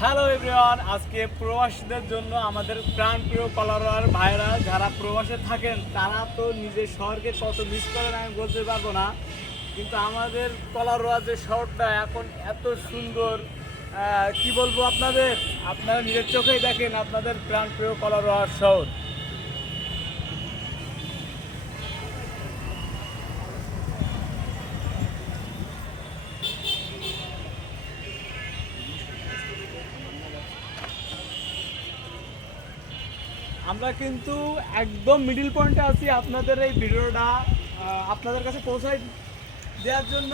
Hello everyone আজকে প্রবাসীদের জন্য আমাদের প্রাণপ্রিয় কলারোয়ার ভাইরা যারা প্রবাসে থাকেন, তারা তো নিজের শহরকে কত মিস করেন আমি বলতে পারব না। কিন্তু আমাদের কলারোয়া যে শহরটা এখন এত সুন্দর কি বলব আপনাদের? আপনারা নিজের চোখেই দেখেন আপনাদের প্রাণপ্রিয় কলারোয়ার শহর। আমরা কিন্তু একদম মিডিল পয়েন্টে আছি আপনাদের এই ভিডিওটা আপনাদের কাছে পৌঁছায় দেওয়ার জন্য।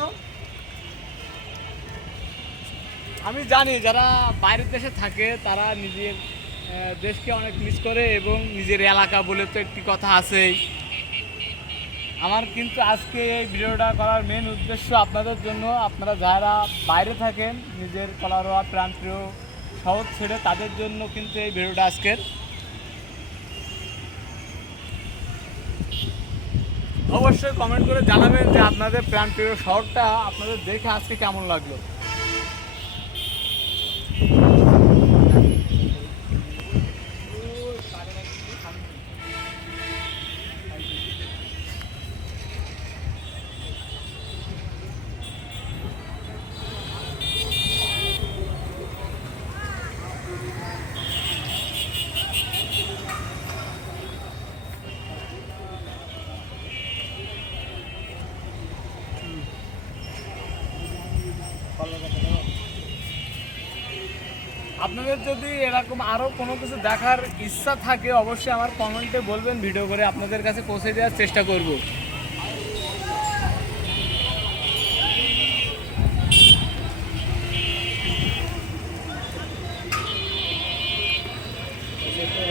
আমি জানি যারা বাইরের দেশে থাকে, তারা নিজের দেশকে অনেক মিস করে এবং নিজের এলাকা বলে তো একটি কথা আছেই। আমার কিন্তু আজকে এই ভিডিওটা করার মেন উদ্দেশ্য আপনাদের জন্য, আপনারা যারা বাইরে থাকেন, নিজের কলারোয়া প্রাণপ্রিয় শহর ছেড়ে, তাদের জন্য কিন্তু এই ভিডিওটা আজকের। অবশ্যই কমেন্ট করে জানাবেন যে আপনাদের প্রাণপ্রিয় শহরটা আপনাদের দেখে আজকে কেমন লাগল। আপনাদের যদি এরকম আরও কোনো কিছু দেখার ইচ্ছা থাকে, অবশ্যই আমার কমেন্টে বলবেন ভিডিও করে আপনাদের কাছে পৌঁছে দেওয়ার চেষ্টা করব। Thank